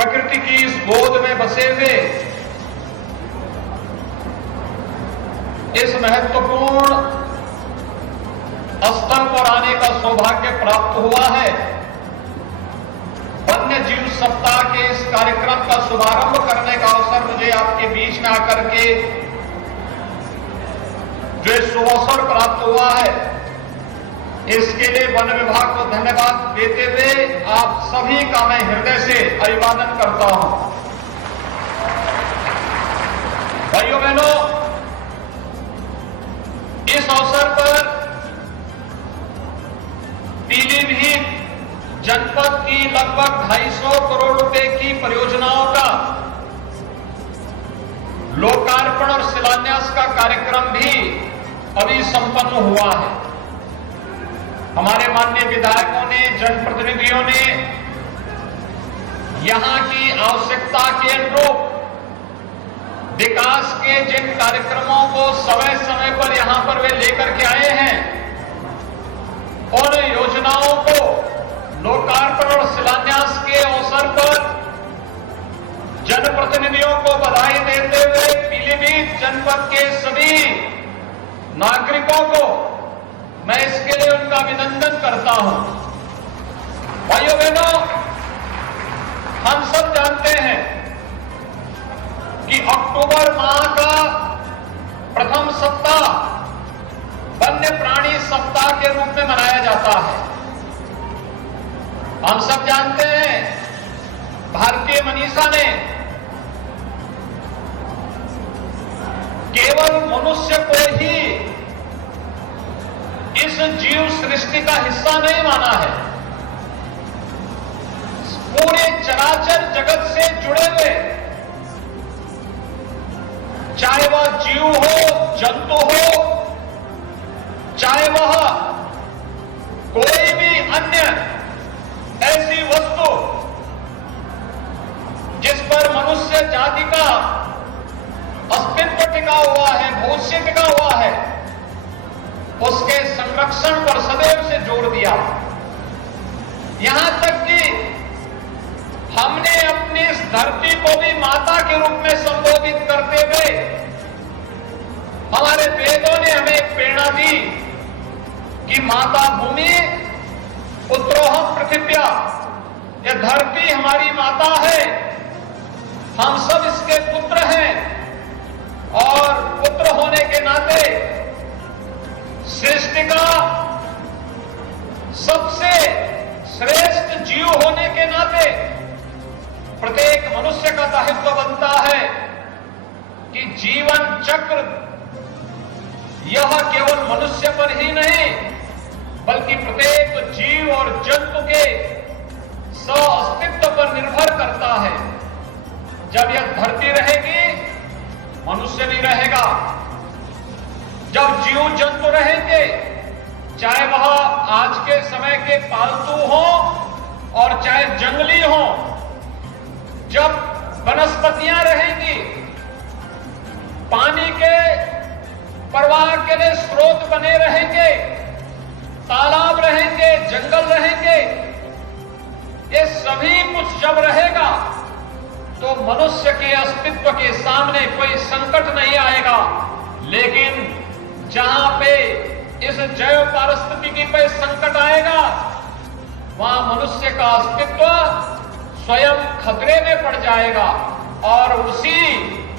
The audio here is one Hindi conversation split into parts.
प्रकृति की इस गोद में बसे हुए इस महत्वपूर्ण स्तर पर आने का सौभाग्य प्राप्त हुआ है। वन्य जीव सप्ताह के इस कार्यक्रम का शुभारंभ करने का अवसर मुझे आपके बीच में आकर के जो शुभ अवसर प्राप्त हुआ है, इसके लिए वन विभाग को धन्यवाद देते हुए आप सभी का मैं हृदय से अभिवादन करता हूं। भाइयों बहनों, इस अवसर पर पीलीभीत जनपद की लगभग 250 करोड़ रुपए की परियोजनाओं का लोकार्पण और शिलान्यास का कार्यक्रम भी अभी संपन्न हुआ है। हमारे माननीय विधायकों ने, जनप्रतिनिधियों ने यहां की आवश्यकता के अनुरूप विकास के जिन कार्यक्रमों को समय समय पर यहां पर वे लेकर के आए हैं, उन योजनाओं को लोकार्पण और शिलान्यास के अवसर पर जनप्रतिनिधियों को बधाई देते हुए पीलीभीत जनपद के सभी नागरिकों को मैं इसके लिए उनका अभिनंदन करता हूं। भाइयों बहनों, हम सब जानते हैं कि अक्टूबर माह का प्रथम सप्ताह वन्य प्राणी सप्ताह के रूप में मनाया जाता है। हम सब जानते हैं भारतीय मनीषा ने केवल मनुष्य को ही इस जीव सृष्टि का हिस्सा नहीं माना है। पूरे चराचर जगत से जुड़े हुए, चाहे वह जीव हो, जंतु हो, चाहे वह कोई भी अन्य ऐसी वस्तु जिस पर मनुष्य जाति का अस्तित्व टिका हुआ है, भविष्य टिका हुआ है, उसके संरक्षण पर सदैव से जोर दिया। यहां तक कि हमने अपनी इस धरती को भी माता के रूप में संबोधित करते हुए हमारे वेदों ने हमें एक प्रेरणा दी कि माता भूमि पुत्रोहम पृथिव्या, यह धरती हमारी माता है, हम सब इसके पुत्र हैं और पुत्र होने के नाते सृष्टि का सबसे श्रेष्ठ जीव होने के नाते प्रत्येक मनुष्य का दायित्व बनता है कि जीवन चक्र यह केवल मनुष्य पर ही नहीं बल्कि प्रत्येक जीव और जंतु के अस्तित्व पर निर्भर करता है। जब यह धरती रहेगी, मनुष्य भी रहेगा। जब जीव जंतु रहेंगे, चाहे वह आज के समय के पालतू हो और चाहे जंगली हो, जब वनस्पतियां रहेंगी, पानी के प्रवाह के लिए स्रोत बने रहेंगे, तालाब रहेंगे, जंगल रहेंगे, ये सभी कुछ जब रहेगा तो मनुष्य के अस्तित्व के सामने कोई संकट नहीं आएगा। लेकिन जहां पे इस जैव पारिस्थितिकी पे संकट आएगा, वहां मनुष्य का अस्तित्व स्वयं खतरे में पड़ जाएगा। और उसी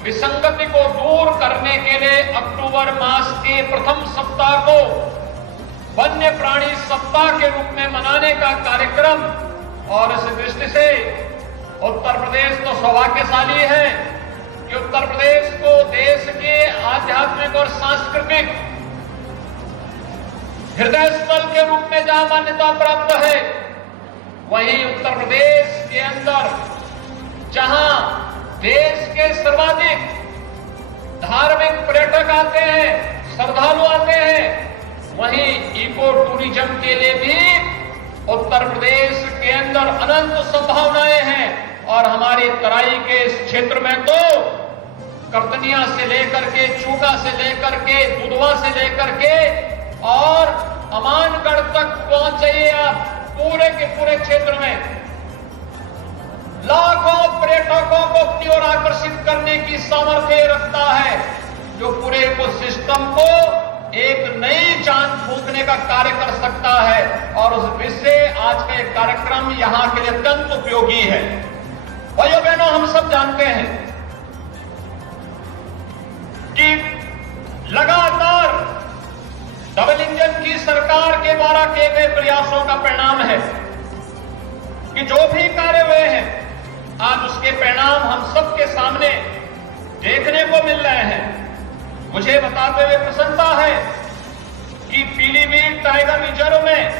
विसंगति को दूर करने के लिए अक्टूबर मास के प्रथम सप्ताह को वन्य प्राणी सप्ताह के रूप में मनाने का कार्यक्रम, और इस दृष्टि से उत्तर प्रदेश तो सौभाग्यशाली है कि उत्तर प्रदेश को देश के आध्यात्मिक और सांस्कृतिक हृदय स्थल के रूप में जहां मान्यता प्राप्त है, वहीं उत्तर प्रदेश के अंदर जहां देश के सर्वाधिक धार्मिक पर्यटक आते हैं, श्रद्धालु आते हैं, वहीं इको टूरिज्म के लिए भी उत्तर प्रदेश के अंदर अनंत संभावनाएं हैं। और हमारी तराई के इस क्षेत्र में तो करतनिया से लेकर के, चूका से लेकर के, दुधवा से लेकर के और अमानगढ़ तक पहुंच जाइए आप, पूरे के पूरे क्षेत्र में लाखों पर्यटकों को अपनी ओर आकर्षित करने की सामर्थ्य रखता है, जो पूरे इकोसिस्टम को एक नई जान फूंकने का कार्य कर सकता है। और उस विषय आज का एक कार्यक्रम यहां के लिए अत्यंत उपयोगी है। भाइयों बहनों, हम सब जानते हैं कि लगातार डबल इंजन की सरकार के द्वारा किए गए प्रयासों का परिणाम है कि जो भी कार्य हुए हैं, आज उसके परिणाम हम सबके सामने देखने को मिल रहे हैं। मुझे बताते हुए प्रसन्नता है कि पीलीभीत टाइगर रिजर्व में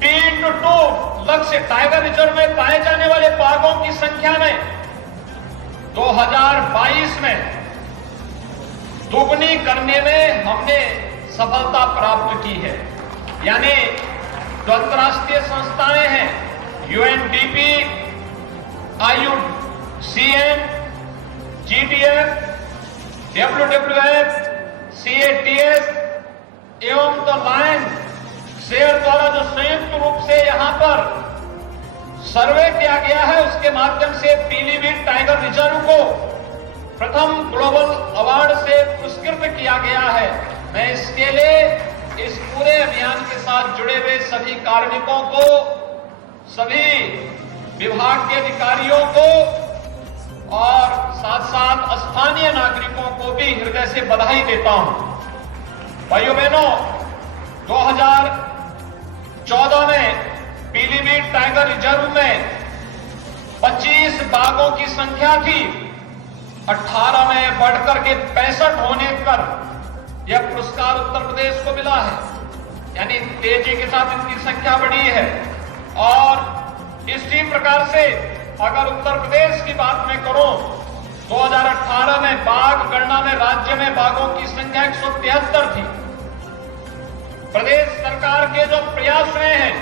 3:2 लक्ष्य टाइगर रिजर्व में पाए जाने वाले बाघों की संख्या में 2022 में दोगुनी करने में हमने सफलता प्राप्त की है। यानी जो अंतर्राष्ट्रीय संस्थाएं हैं, UNDP, IUCN, GTF, WWF, CATS एवं द लायन शेयर द्वारा जो संयुक्त रूप से यहां पर सर्वे किया गया है, उसके माध्यम से पीलीभीत टाइगर रिजर्व को प्रथम ग्लोबल अवार्ड से पुरस्कृत किया गया है। मैं इसके लिए इस पूरे अभियान के साथ जुड़े हुए सभी कार्मिकों को, सभी विभाग के अधिकारियों को और साथ साथ स्थानीय नागरिकों को भी हृदय से बधाई देता हूं। भाइयों बहनों, 2014 में पीलीभीत टाइगर रिजर्व में 25 बाघों की संख्या थी, 18 में बढ़कर के 65 होने पर यह पुरस्कार उत्तर प्रदेश को मिला है। यानी तेजी के साथ इनकी संख्या बढ़ी है। और इसी प्रकार से अगर उत्तर प्रदेश की बात मैं करूं, 2018 में बाघ गणना में राज्य में बाघों की संख्या 173 थी। प्रदेश सरकार के जो प्रयास रहे हैं,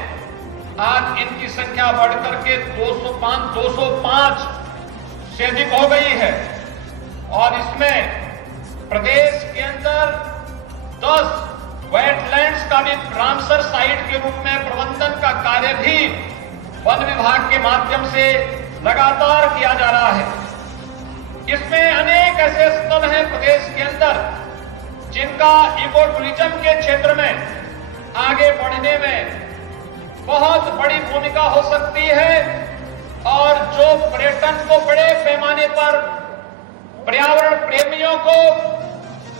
आज इनकी संख्या बढ़कर के 205 से अधिक हो गई है। और इसमें प्रदेश के अंदर 10 वेटलैंड्स का भी रामसर साइट के रूप में प्रबंधन का कार्य भी वन विभाग के माध्यम से लगातार किया जा रहा है। इसमें अनेक ऐसे स्थल हैं प्रदेश के अंदर जिनका इको टूरिज्म के क्षेत्र में आगे बढ़ने में बहुत बड़ी भूमिका हो सकती है और जो पर्यटन को बड़े पैमाने पर पर्यावरण प्रेमियों को,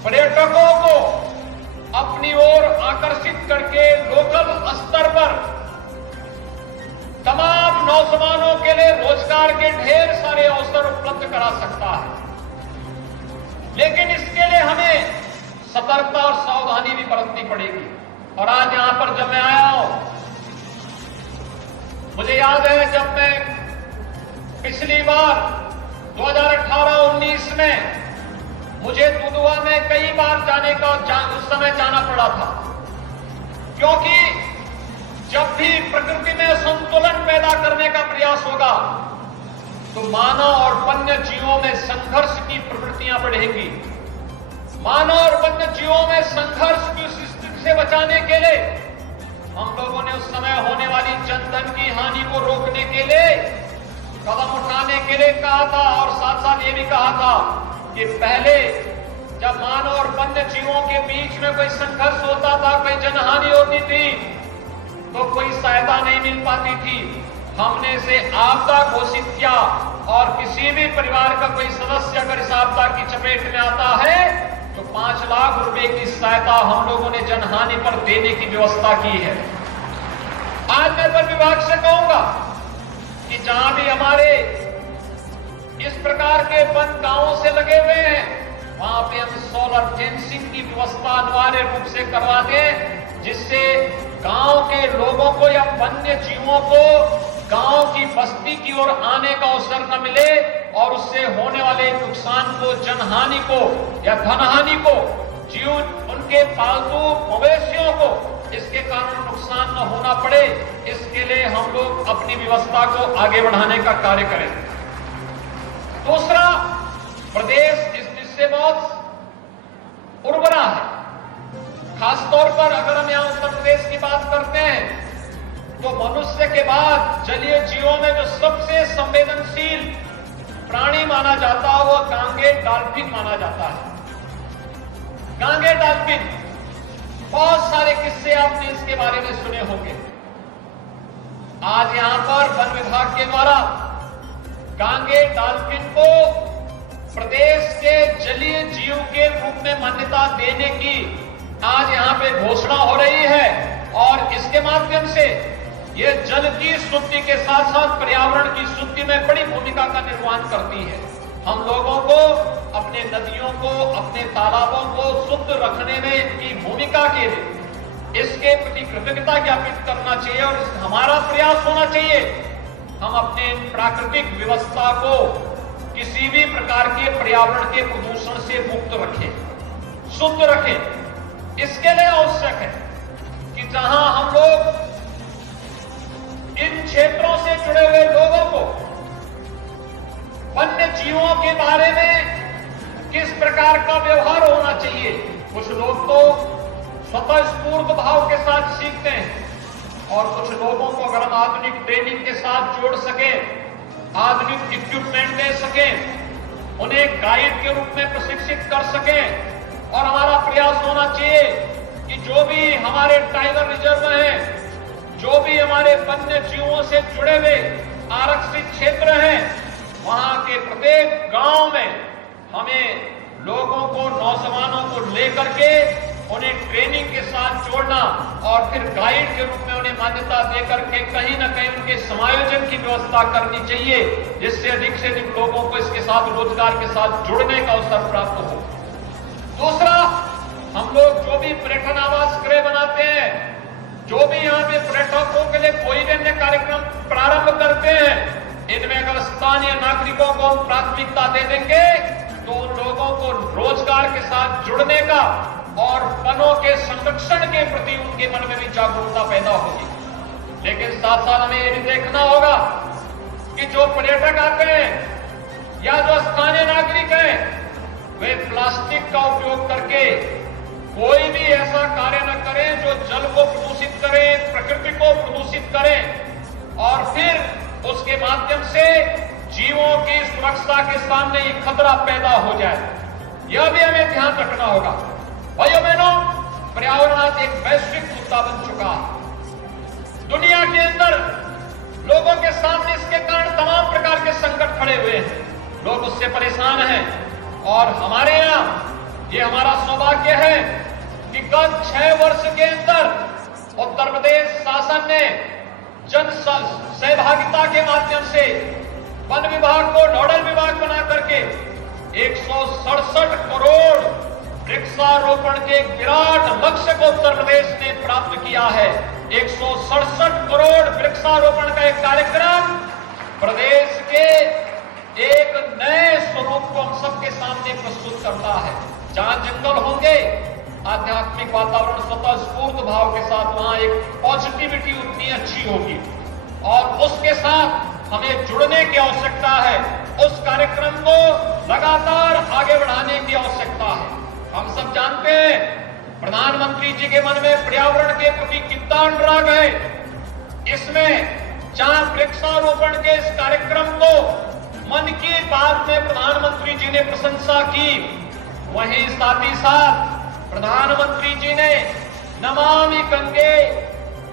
पर्यटकों को अपनी ओर आकर्षित करके लोकल स्तर पर तमाम नौजवानों के लिए रोजगार के ढेर सारे अवसर उपलब्ध करा सकता है। लेकिन इसके लिए हमें सतर्कता और सावधानी भी बरतनी पड़ेगी। और आज यहां पर जब मैं आया हूं, मुझे याद है जब मैं पिछली बार 2018-19 में मुझे दुधवा में कई बार जाने का उस समय जाना पड़ा था, क्योंकि जब भी प्रकृति में संतुलन पैदा करने का प्रयास होगा तो मानव और वन्य जीवों में संघर्ष की प्रवृत्तियां बढ़ेंगी। मानव और वन्य जीवों में संघर्ष की स्थिति से बचाने के लिए हम लोगों ने उस समय होने वाली जनधन की हानि को रोकने के लिए कदम उठाने के लिए कहा था। और साथ साथ ये भी कहा था कि पहले जब मानव और वन्य जीवों के बीच में कोई संघर्ष होता था, कोई जनहानि होती थी, तो कोई सहायता नहीं मिल पाती थी। हमने इसे आपदा घोषित किया और किसी भी परिवार का कोई सदस्य अगर इस आपदा की चपेट में आता है तो 5 लाख रुपए की सहायता हम लोगों ने जनहानि पर देने की व्यवस्था की है। आज मैं वन विभाग से कहूंगा कि जहां भी हमारे इस प्रकार के वन गांवों से लगे हुए हैं, वहां पे हम सोलर फेंसिंग की व्यवस्था अनिवार्य रूप से करवा दें, जिससे गांव के लोगों को या वन्य जीवों को गांव की बस्ती की ओर आने का अवसर न मिले और उससे होने वाले नुकसान को, जनहानि को या धनहानि को, जीव उनके पालतू मवेशियों को इसके कारण नुकसान न होना पड़े, इसके लिए हम लोग अपनी व्यवस्था को आगे बढ़ाने का कार्य करें। दूसरा, प्रदेश इस दृष्टि से बहुत उर्वरा है। खासतौर पर अगर हम यहां उत्तर प्रदेश की बात करते हैं तो मनुष्य के बाद जलीय जीवों में जो सबसे संवेदनशील प्राणी माना जाता है वो गांगे डॉल्फिन माना जाता है। गांगे डॉल्फिन, बहुत सारे किस्से आपने इसके बारे में सुने होंगे। आज यहां पर वन विभाग के द्वारा गांगे डॉल्फिन को प्रदेश के जलीय जीव के रूप में मान्यता देने की आज यहां पे घोषणा हो रही है और इसके माध्यम से ये जल की शुद्धि के साथ साथ पर्यावरण की शुद्धि में बड़ी भूमिका का निर्वहन करती है। हम लोगों को अपने नदियों को, अपने तालाबों को शुद्ध रखने में इनकी भूमिका के लिए इसके प्रति कृतज्ञता ज्ञापित करना चाहिए और हमारा प्रयास होना चाहिए हम अपने प्राकृतिक व्यवस्था को किसी भी प्रकार के पर्यावरण के प्रदूषण से मुक्त रखें, शुद्ध रखें। इसके लिए आवश्यक है कि जहां हम लोग इन क्षेत्रों से जुड़े हुए लोगों को वन्य जीवों के बारे में किस प्रकार का व्यवहार होना चाहिए। कुछ लोग तो स्वतः स्फूर्त भाव के साथ सीखते हैं और कुछ लोगों को अगर हम आधुनिक ट्रेनिंग के साथ जोड़ सके, आधुनिक इक्विपमेंट दे सके, उन्हें गाइड के रूप में प्रशिक्षित कर सके और हमारा प्रयास होना चाहिए कि जो भी हमारे टाइगर रिजर्व हैं, जो भी हमारे वन्य जीवों से जुड़े हुए आरक्षित क्षेत्र हैं, वहां के प्रत्येक गांव में हमें लोगों को, नौजवानों को लेकर के उन्हें ट्रेनिंग के साथ जोड़ना और फिर गाइड के रूप में उन्हें मान्यता देकर के कहीं न कहीं उनके समायोजन की व्यवस्था करनी चाहिए, जिससे अधिक से अधिक लोगों को इसके साथ रोजगार के साथ जुड़ने का अवसर प्राप्त हो। दूसरा, हम लोग जो भी पर्यटन आवास गृह बनाते हैं, जो भी यहाँ पे पर्यटकों के लिए कोई भी अन्य कार्यक्रम प्रारंभ करते हैं, इनमें अगर स्थानीय नागरिकों को हम प्राथमिकता दे देंगे तो उन लोगों को रोजगार के साथ जुड़ने का और वनों के संरक्षण के प्रति उनके मन में भी जागरूकता पैदा होगी। लेकिन साथ साथ हमें ये भी देखना होगा कि जो पर्यटक आते हैं या जो स्थानीय नागरिक हैं, वे प्लास्टिक का उपयोग करके कोई भी ऐसा कार्य न करें जो जल को प्रदूषित करे, प्रकृति को प्रदूषित करे और फिर उसके माध्यम से जीवों की सुरक्षा के सामने ये खतरा पैदा हो जाए। यह भी हमें ध्यान रखना होगा। भाइयों बहनों, पर्यावरण आज एक वैश्विक मुद्दा बन चुका है। दुनिया के अंदर लोगों के सामने इसके कारण तमाम प्रकार के संकट खड़े हुए हैं, लोग उससे परेशान हैं और हमारे यहां ये हमारा सौभाग्य है कि गत 6 वर्ष के अंदर उत्तर प्रदेश शासन ने जन सहभागिता के माध्यम से वन विभाग को नोडल विभाग बना करके 167 करोड़ वृक्षारोपण के विराट लक्ष्य को उत्तर प्रदेश ने प्राप्त किया है। 167 करोड़ वृक्षारोपण का एक कार्यक्रम प्रदेश के एक नए स्वरूप को हम सबके सामने प्रस्तुत करता है। जहां जंगल होंगे, आध्यात्मिक वातावरण स्वतः स्फूर्त भाव के साथ वहां एक पॉजिटिविटी उतनी अच्छी होगी और उसके साथ हमें जुड़ने की आवश्यकता है। उस कार्यक्रम को लगातार आगे बढ़ाने की आवश्यकता है। हम सब जानते हैं प्रधानमंत्री जी के मन में पर्यावरण के प्रति कितना अनुराग है। इसमें जहां वृक्षारोपण के इस कार्यक्रम को मन की बात में प्रधानमंत्री जी ने प्रशंसा की, वहीं साथ ही साथ प्रधानमंत्री जी ने नमामि गंगे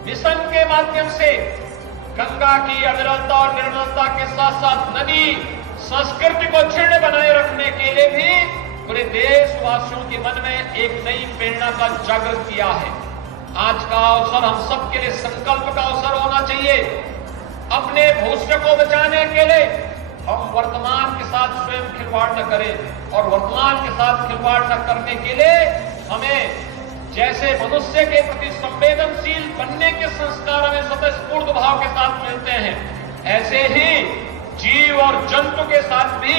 मिशन के माध्यम से गंगा की अविरलता और निर्मलता के साथ साथ नदी संस्कृति को क्षीण बनाए रखने के लिए भी पूरे देशवासियों के मन में एक नई प्रेरणा का जागृत किया है। आज का अवसर हम सबके लिए संकल्प का अवसर होना चाहिए। अपने भविष्य को बचाने के लिए हम वर्तमान के साथ स्वयं खिलवाड़ न करें और वर्तमान के साथ खिलवाड़ न करने के लिए हमें जैसे मनुष्य के प्रति संवेदनशील बनने के संस्कार हमें स्वतःस्फूर्त भाव के साथ मिलते हैं, ऐसे ही जीव और जंतु के साथ भी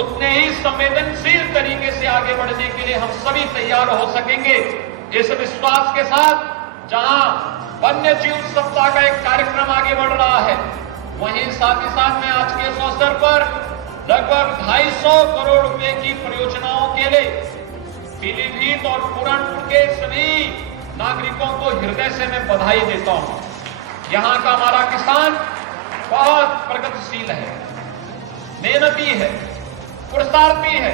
उतने ही संवेदनशील तरीके से आगे बढ़ने के लिए हम सभी तैयार हो सकेंगे। इस विश्वास के साथ जहां वन्य जीव सप्ताह का एक कार्यक्रम आगे बढ़ रहा है, वहीं साथ ही साथ में आज के इस अवसर पर लगभग 250 करोड़ रुपए की परियोजनाओं के लिए पीलीभीत और पूरनपुर के सभी नागरिकों को हृदय से मैं बधाई देता हूं। यहां का हमारा किसान बहुत प्रगतिशील है, मेहनती है, पुरुषार्थी है।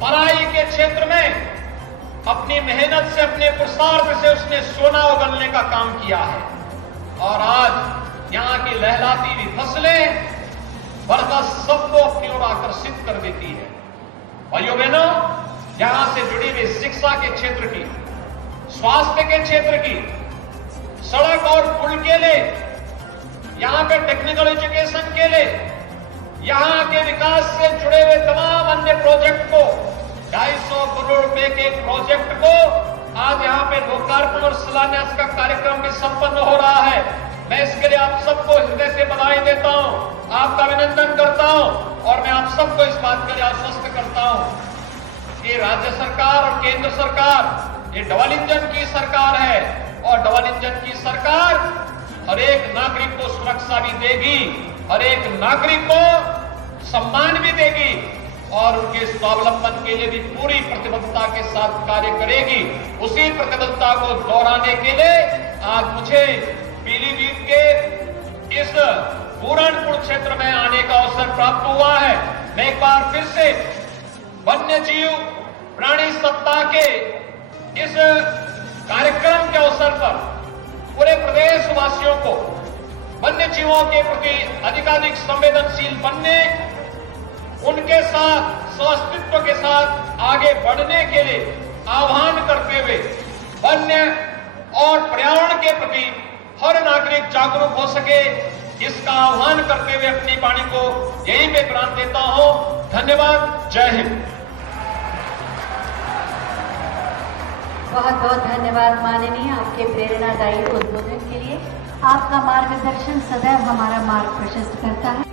पढ़ाई के क्षेत्र में अपनी मेहनत से, अपने पुरुषार्थ से उसने सोना उगलने का काम किया है और आज यहां की लहलाती हुई फसलें बढ़कर सबको अपनी ओर आकर्षित कर देती है। भाइयों बहनों, यहां से जुड़ी हुई शिक्षा के क्षेत्र की, स्वास्थ्य के क्षेत्र की, सड़क और पुल के लिए, यहां पे टेक्निकल एजुकेशन के लिए, यहां के विकास से जुड़े हुए तमाम अन्य प्रोजेक्ट को, 250 करोड़ रुपए के प्रोजेक्ट को आज यहां पे लोकार्पण और शिलान्यास का कार्यक्रम भी संपन्न हो रहा है। मैं इसके लिए आप सबको हृदय से बधाई देता हूं, आपका अभिनंदन करता हूं और मैं आप सबको इस बात के लिए आश्वस्त करता हूं कि राज्य सरकार और केंद्र सरकार ये डबल इंजन की सरकार है और डबल इंजन की सरकार हर एक नागरिक को सुरक्षा भी देगी, हर एक नागरिक को सम्मान भी देगी और उनके स्वावलंबन के लिए भी पूरी प्रतिबद्धता के साथ कार्य करेगी। उसी प्रतिबद्धता को दोहराने के लिए आज मुझे पीलीभीत के इस पूरनपुर क्षेत्र में आने का अवसर प्राप्त हुआ है। मैं एक बार फिर से वन्य जीव प्राणी सप्ताह के इस कार्यक्रम के अवसर पर पूरे प्रदेश वासियों को वन्य जीवों के प्रति अधिकाधिक संवेदनशील बनने, उनके साथ स्वास्तित्व के साथ आगे बढ़ने के लिए आह्वान करते हुए वन्य और पर्यावरण के प्रति हर नागरिक जागरूक हो सके, इसका आह्वान करते हुए अपनी वाणी को यहीं पे विराम देता हूं। धन्यवाद। जय हिंद। बहुत बहुत धन्यवाद माननीय, आपके प्रेरणादायी उद्बोधन के लिए। आपका मार्गदर्शन सदैव हमारा मार्ग प्रशस्त करता है।